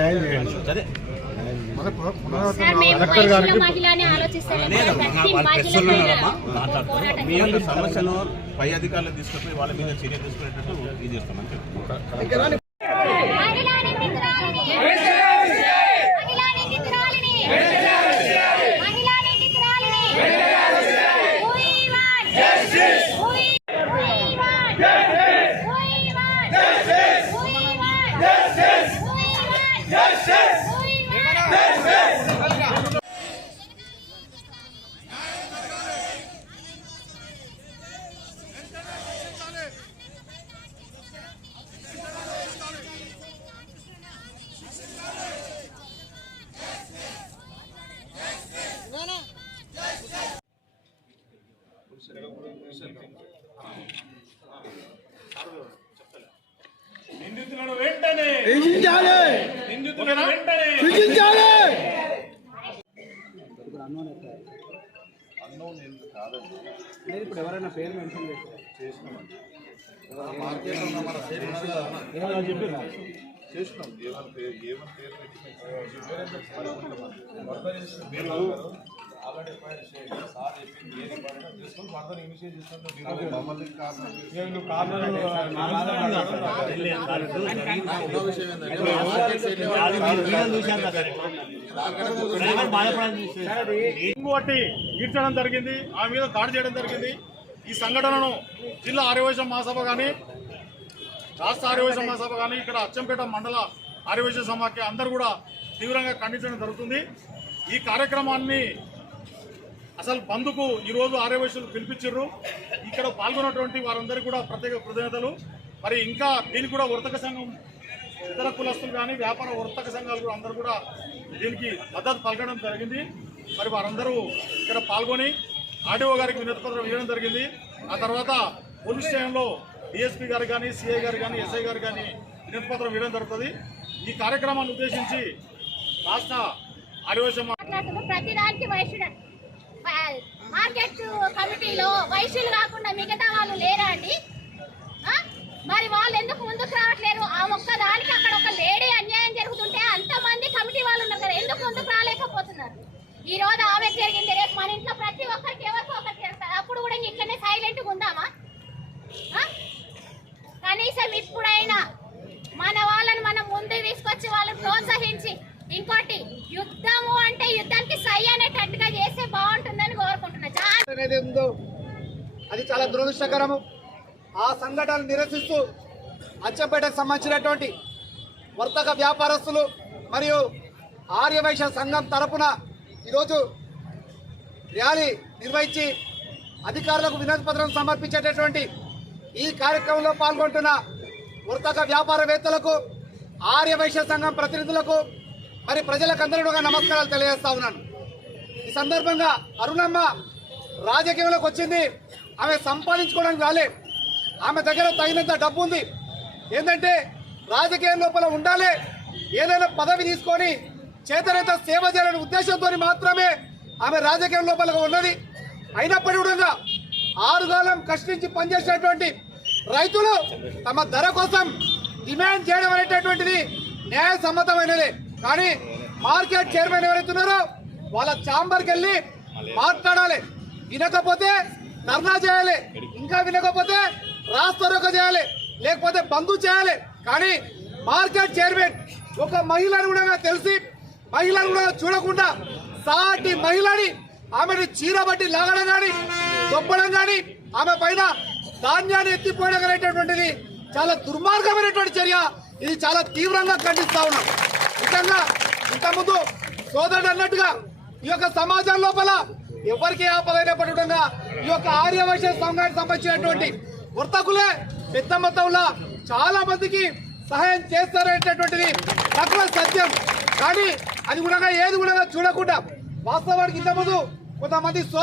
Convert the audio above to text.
న్యాయం చేయండి సమస్యను పై అధికారులు తీసుకుపోయి వాళ్ళ మీద చర్య తీసుకునేటట్టు ఇది చేస్తామని నిందించాలి నిందించాలి ఇప్పుడు ఎవరైనా పేరు మెన్షన్ చేస్తాం మీరు ఇంకోటి ఈడ్చడం జరిగింది ఆ మీద దాడి చేయడం జరిగింది ఈ సంఘటనను జిల్లా ఆర్యవైశ్య మహాసభ కానీ రాష్ట్ర ఆర్యవైశ్య మహాసభ కానీ ఇక్కడ అచ్చంపేట మండల ఆర్యవైశ్య సమాఖ్య అందరూ కూడా తీవ్రంగా ఖండించడం జరుగుతుంది ఈ కార్యక్రమాన్ని అసలు బంధుకు ఈరోజు ఆర్యవైశ్యులు పిలిపించారు ఇక్కడ పాల్గొన్నటువంటి వారందరికీ కూడా ప్రత్యేక కృతజ్ఞతలు. మరి ఇంకా దీనికి కూడా వర్తక సంఘం ఇతర కులస్తులు కానీ వ్యాపార వర్తక సంఘాలు కూడా అందరూ కూడా దీనికి మద్దతు పలకడం జరిగింది. మరి వారందరూ ఇక్కడ పాల్గొని ఆర్డీఓ గారికి వినతి పత్రం ఇవ్వడం జరిగింది. ఆ తర్వాత పోలీస్ స్టేషన్లో డిఎస్పీ గారు కానీ సిఐ గారు కానీ ఎస్ఐ గారు కానీ వినతి పత్రం ఇవ్వడం జరుగుతుంది. ఈ కార్యక్రమాన్ని ఉద్దేశించి రాష్ట్ర ఆదివాసీ ప్రతి దానికి మార్కెట్ కమిటీలో వైశ్యులు కాకుండా మిగతా వాళ్ళు లేరా అండి మరి వాళ్ళు ఎందుకు ముందుకు రావట్లేరు? ఆ ఒక్క దానికి అక్కడ ఒక లేడీ అన్యాయం జరుగుతుంటే అంతమంది కమిటీ వాళ్ళు ఉన్నారు కదా ఎందుకు ముందుకు రాలేకపోతున్నారు? ఈ రోజు ఆమె జరిగింది రేపు మన ఇంట్లో ప్రతి ఒక్కరికి ఎవరికి ఒకరికి చేస్తారు అప్పుడు కూడా ఇంక ఇక్కడనే సైలెంట్గా ఉందామా? కనీసం ఇప్పుడైనా మన వాళ్ళని మనం ముందుకు తీసుకొచ్చి వాళ్ళని ప్రోత్సహించి ఇంకోటి యుద్ధము అంటే యుద్ధానికి సై అనేటట్టుగా చేస్తే బాగుంటుంది. చాలా ఉందో అది చాలా దురదృష్టకరము. ఆ సంఘటనలు నిరసిస్తూ అచ్చంపేటకు సంబంధించినటువంటి వర్తక వ్యాపారస్తులు మరియు ఆర్యవైశ్య సంఘం తరపున ఈరోజు ర్యాలీ నిర్వహించి అధికారులకు వినతి పత్రం సమర్పించేటటువంటి ఈ కార్యక్రమంలో పాల్గొంటున్న వర్తక వ్యాపారవేత్తలకు ఆర్యవైశ్య సంఘం ప్రతినిధులకు మరి ప్రజలకందరూ నమస్కారాలు తెలియజేస్తా ఉన్నాను. ఈ సందర్భంగా అరుణమ్మ రాజకీయంలోకి వచ్చింది. ఆమె సంపాదించుకోవడానికి రాలే. ఆమె దగ్గర తగినంత డబ్బు ఉంది. ఏంటంటే రాజకీయం లోపల ఉండాలి. ఏదైనా పదవి తీసుకొని చేతనైతే సేవ చేయాలనే ఉద్దేశంతో మాత్రమే ఆమె రాజకీయం లోపల ఉన్నది. అయినప్పటికీ కూడా ఆరుగాలం కష్టించి పనిచేసినటువంటి రైతులు తమ ధర కోసం డిమాండ్ చేయడం అనేటటువంటిది న్యాయసమ్మతమైనదే. కానీ మార్కెట్ చైర్మన్ ఎవరైతే ఉన్నారో వాళ్ళ ఛాంబర్కి వెళ్ళి మాట్లాడాలి. వినకపోతే ధర్నా చేయాలి. ఇంకా వినకపోతే రాస్తారోక చేయాలి. లేకపోతే బంధు చేయాలి. కానీ మార్కెట్ చైర్మన్ ఒక మహిళను కూడా తెలిసి మహిళను కూడా చూడకుండా సాటి మహిళని ఆమెను చీరబట్టి లాగడం కానీ దొప్పడం కానీ ఆమె పైన ధాన్యాన్ని ఎత్తిపోయడం అనేటటువంటిది చాలా దుర్మార్గమైనటువంటి చర్య. ఇది చాలా తీవ్రంగా ఖండిస్తా ఉన్నాం. నిజంగా ఇంతకుముందు సోదరుడు అన్నట్టుగా ఈ యొక్క సమాజం లోపల ఎవరికి ఆపదైనప్పటి విధంగా ఈ యొక్క ఆర్యవైశ్య సంఘానికి సంబంధించినటువంటి వర్తకులే పెద్ద మొత్తంలో చాలా మందికి సహాయం చేస్తారనేటటువంటిది తక్కువ సత్యం. కానీ అది కూడా ఏది కూడా చూడకుండా వాస్తవానికి ఇంతకుముందు కొంతమంది